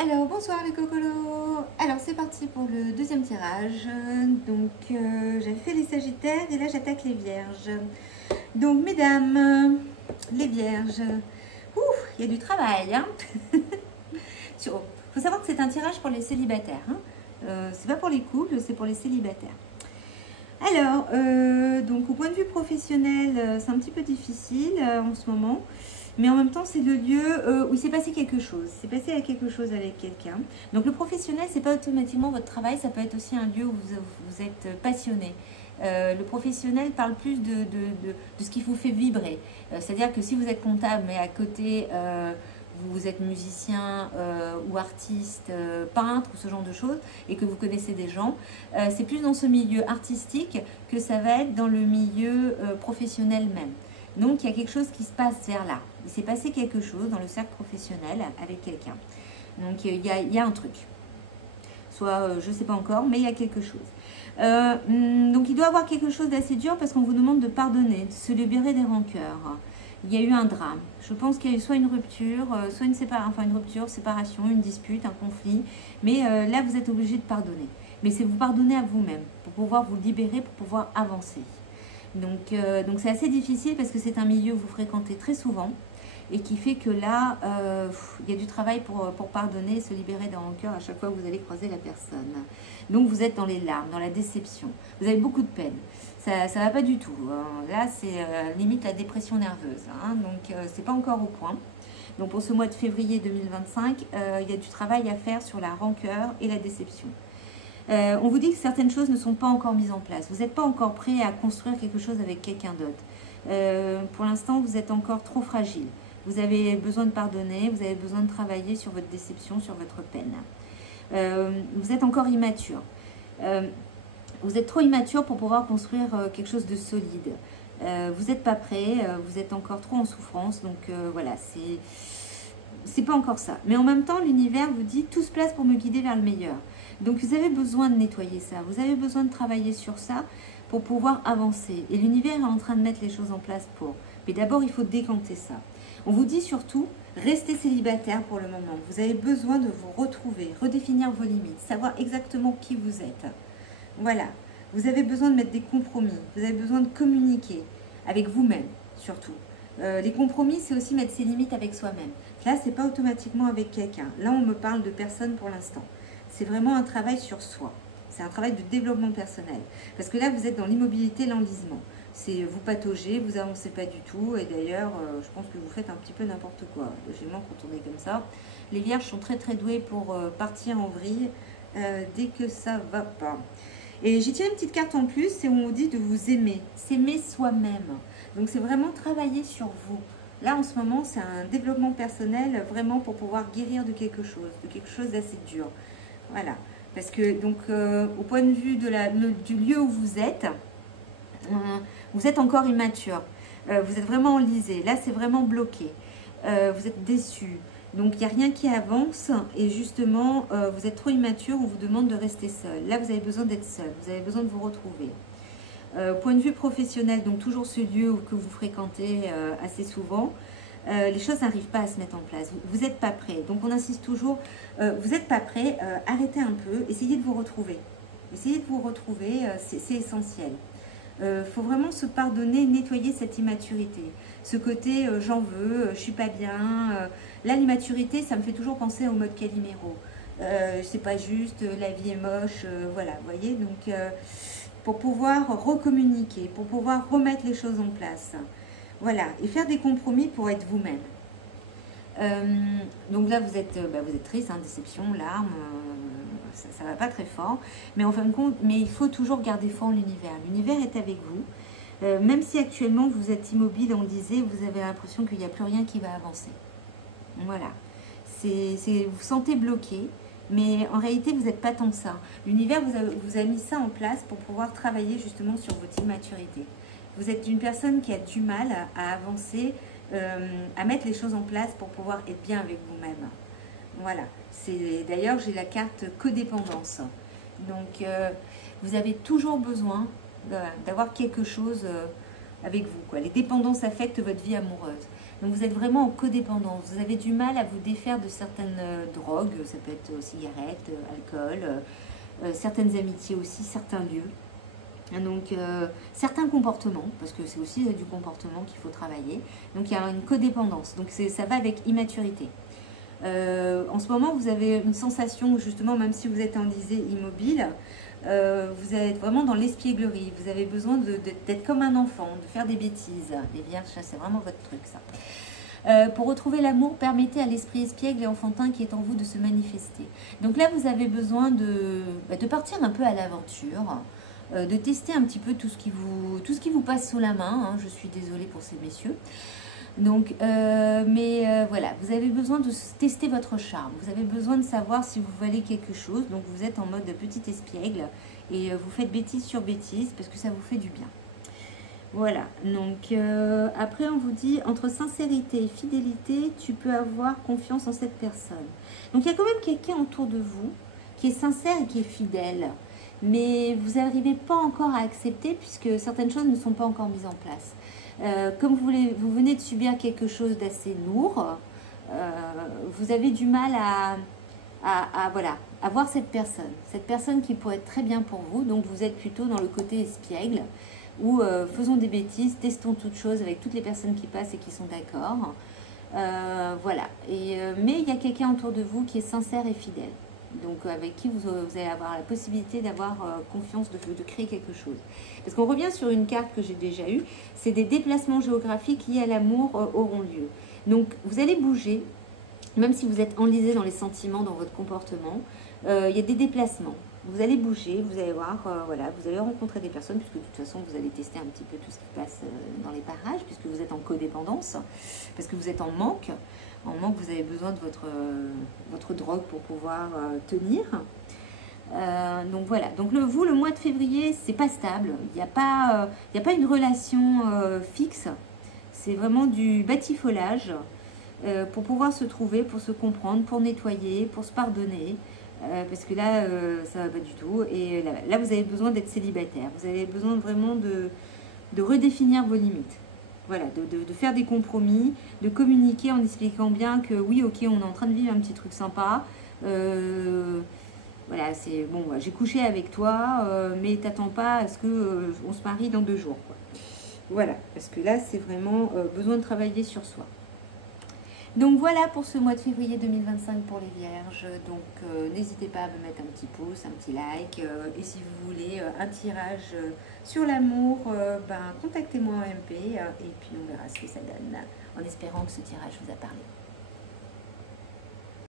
Alors bonsoir les cocolos. Alors c'est parti pour le deuxième tirage. Donc j'avais fait les Sagittaires et là j'attaque les Vierges. Donc mesdames, les Vierges, il y a du travail. Hein. Faut savoir que c'est un tirage pour les célibataires. Hein. C'est pas pour les couples, c'est pour les célibataires. Alors donc au point de vue professionnel, c'est un petit peu difficile en ce moment. Mais en même temps, c'est le lieu où il s'est passé quelque chose. Il s'est passé quelque chose avec quelqu'un. Donc le professionnel, c'est pas automatiquement votre travail, ça peut être aussi un lieu où vous êtes passionné. Le professionnel parle plus de ce qui vous fait vibrer. C'est-à-dire que si vous êtes comptable, mais à côté, vous êtes musicien ou artiste, peintre ou ce genre de choses, et que vous connaissez des gens, c'est plus dans ce milieu artistique que ça va être dans le milieu professionnel même. Donc, il y a quelque chose qui se passe vers là. Il s'est passé quelque chose dans le cercle professionnel avec quelqu'un. Donc, il y a un truc. Soit, je ne sais pas encore, mais il y a quelque chose. Donc, il doit y avoir quelque chose d'assez dur parce qu'on vous demande de pardonner, de se libérer des rancœurs. Il y a eu un drame. Je pense qu'il y a eu soit une rupture, soit une rupture, séparation, une dispute, un conflit. Mais là, vous êtes obligé de pardonner. Mais c'est vous pardonner à vous-même pour pouvoir vous libérer, pour pouvoir avancer. Donc c'est assez difficile parce que c'est un milieu que vous fréquentez très souvent et qui fait que là, il y a du travail pour pardonner et se libérer des rancœurs à chaque fois que vous allez croiser la personne. Donc vous êtes dans les larmes, dans la déception. Vous avez beaucoup de peine. Ça ne va pas du tout. Là, c'est limite la dépression nerveuse. Hein, donc c'est pas encore au point. Donc pour ce mois de février 2025, il y a du travail à faire sur la rancœur et la déception. On vous dit que certaines choses ne sont pas encore mises en place. Vous n'êtes pas encore prêt à construire quelque chose avec quelqu'un d'autre. Pour l'instant, vous êtes encore trop fragile. Vous avez besoin de pardonner, vous avez besoin de travailler sur votre déception, sur votre peine. Vous êtes encore immature. Vous êtes trop immature pour pouvoir construire quelque chose de solide. Vous n'êtes pas prêt, vous êtes encore trop en souffrance. Donc voilà, c'est pas encore ça. Mais en même temps, l'univers vous dit tout se place pour me guider vers le meilleur. Donc vous avez besoin de nettoyer ça, vous avez besoin de travailler sur ça pour pouvoir avancer. Et l'univers est en train de mettre les choses en place pour. Mais d'abord, il faut décanter ça. On vous dit surtout, restez célibataire pour le moment. Vous avez besoin de vous retrouver, redéfinir vos limites, savoir exactement qui vous êtes. Voilà, vous avez besoin de mettre des compromis, vous avez besoin de communiquer avec vous-même surtout. Les compromis, c'est aussi mettre ses limites avec soi-même. Là, ce n'est pas automatiquement avec quelqu'un. Là, on me parle de personne pour l'instant. C'est vraiment un travail sur soi. C'est un travail de développement personnel. Parce que là, vous êtes dans l'immobilité, l'enlisement. C'est vous pataugez, vous avancez pas du tout. Et d'ailleurs, je pense que vous faites un petit peu n'importe quoi. Logiquement, quand on est comme ça. Les vierges sont très très douées pour partir en vrille dès que ça va pas. Et j'ai tiré une petite carte en plus, c'est où on vous dit de vous aimer. S'aimer soi-même. Donc c'est vraiment travailler sur vous. Là, en ce moment, c'est un développement personnel vraiment pour pouvoir guérir de quelque chose d'assez dur. Voilà, parce que donc au point de vue du lieu où vous êtes encore immature, vous êtes vraiment enlisé, là c'est vraiment bloqué, vous êtes déçu, donc il n'y a rien qui avance et justement vous êtes trop immature, on vous demande de rester seul. Là vous avez besoin d'être seul, vous avez besoin de vous retrouver. Point de vue professionnel, donc toujours ce lieu que vous fréquentez assez souvent, les choses n'arrivent pas à se mettre en place. Vous n'êtes pas prêt. Donc on insiste toujours, vous n'êtes pas prêt, arrêtez un peu, essayez de vous retrouver. Essayez de vous retrouver, c'est essentiel. Faut vraiment se pardonner, nettoyer cette immaturité. Ce côté j'en veux, je suis pas bien. Là, l'immaturité, ça me fait toujours penser au mode Calimero. C'est pas juste, la vie est moche, voilà, vous voyez. Donc pour pouvoir recommuniquer, pour pouvoir remettre les choses en place. Voilà, et faire des compromis pour être vous-même. Donc là, vous êtes triste, hein, déception, larmes, ça ne va pas très fort. Mais en fin de compte, il faut toujours garder foi en l'univers. L'univers est avec vous. Même si actuellement, vous êtes immobile, on le disait, vous avez l'impression qu'il n'y a plus rien qui va avancer. Voilà. Vous vous sentez bloqué, mais en réalité, vous n'êtes pas tant que ça. L'univers vous a mis ça en place pour pouvoir travailler justement sur votre immaturité. Vous êtes une personne qui a du mal à avancer, à mettre les choses en place pour pouvoir être bien avec vous-même. Voilà. D'ailleurs, j'ai la carte codépendance. Donc, vous avez toujours besoin d'avoir quelque chose avec vous, quoi. Les dépendances affectent votre vie amoureuse. Donc vous êtes vraiment en codépendance. Vous avez du mal à vous défaire de certaines drogues, ça peut être cigarettes, alcool, certaines amitiés aussi, certains lieux. Donc certains comportements, parce que c'est aussi du comportement qu'il faut travailler. Donc il y a une codépendance, donc ça va avec immaturité. En ce moment, vous avez une sensation, justement, même si vous êtes enlisé immobile, vous êtes vraiment dans l'espièglerie. Vous avez besoin d'être comme un enfant, de faire des bêtises. Les vierges, c'est vraiment votre truc, ça. Pour retrouver l'amour, permettez à l'esprit espiègle et enfantin qui est en vous de se manifester. Donc là, vous avez besoin de partir un peu à l'aventure, de tester un petit peu tout ce qui vous passe sous la main. Je suis désolée pour ces messieurs. Donc, voilà, vous avez besoin de tester votre charme. Vous avez besoin de savoir si vous valez quelque chose. Donc, vous êtes en mode petit espiègle et vous faites bêtise sur bêtise parce que ça vous fait du bien. Voilà, donc après on vous dit, entre sincérité et fidélité, tu peux avoir confiance en cette personne. Donc il y a quand même quelqu'un autour de vous qui est sincère et qui est fidèle. Mais vous n'arrivez pas encore à accepter puisque certaines choses ne sont pas encore mises en place. Comme vous venez de subir quelque chose d'assez lourd, vous avez du mal à voir cette personne qui pourrait être très bien pour vous. Donc vous êtes plutôt dans le côté espiègle où faisons des bêtises, testons toutes choses avec toutes les personnes qui passent et qui sont d'accord. Voilà. Mais il y a quelqu'un autour de vous qui est sincère et fidèle. Donc avec qui vous allez avoir la possibilité d'avoir confiance, de créer quelque chose. Parce qu'on revient sur une carte que j'ai déjà eue, c'est des déplacements géographiques liés à l'amour auront lieu. Donc vous allez bouger, même si vous êtes enlisé dans les sentiments, dans votre comportement, il y a des déplacements. Vous allez bouger, vous allez voir, voilà, vous allez rencontrer des personnes, puisque de toute façon vous allez tester un petit peu tout ce qui passe dans les parages, puisque vous êtes en codépendance, parce que vous êtes en manque. En manque, vous avez besoin de votre drogue pour pouvoir tenir. Donc voilà, donc le mois de février, c'est pas stable. Il n'y a pas une relation fixe. C'est vraiment du batifolage pour pouvoir se trouver, pour se comprendre, pour nettoyer, pour se pardonner. Parce que là, ça va pas du tout. Et là, vous avez besoin d'être célibataire. Vous avez besoin vraiment de redéfinir vos limites. Voilà, de faire des compromis, de communiquer en expliquant bien que oui, ok, on est en train de vivre un petit truc sympa. Voilà, c'est bon, j'ai couché avec toi, mais t'attends pas à ce que on se marie dans 2 jours, quoi. Voilà, parce que là, c'est vraiment besoin de travailler sur soi. Donc voilà pour ce mois de février 2025 pour les vierges. Donc n'hésitez pas à me mettre un petit pouce, un petit like. Et si vous voulez un tirage sur l'amour, contactez-moi en MP et puis on verra ce que ça donne. En espérant que ce tirage vous a parlé.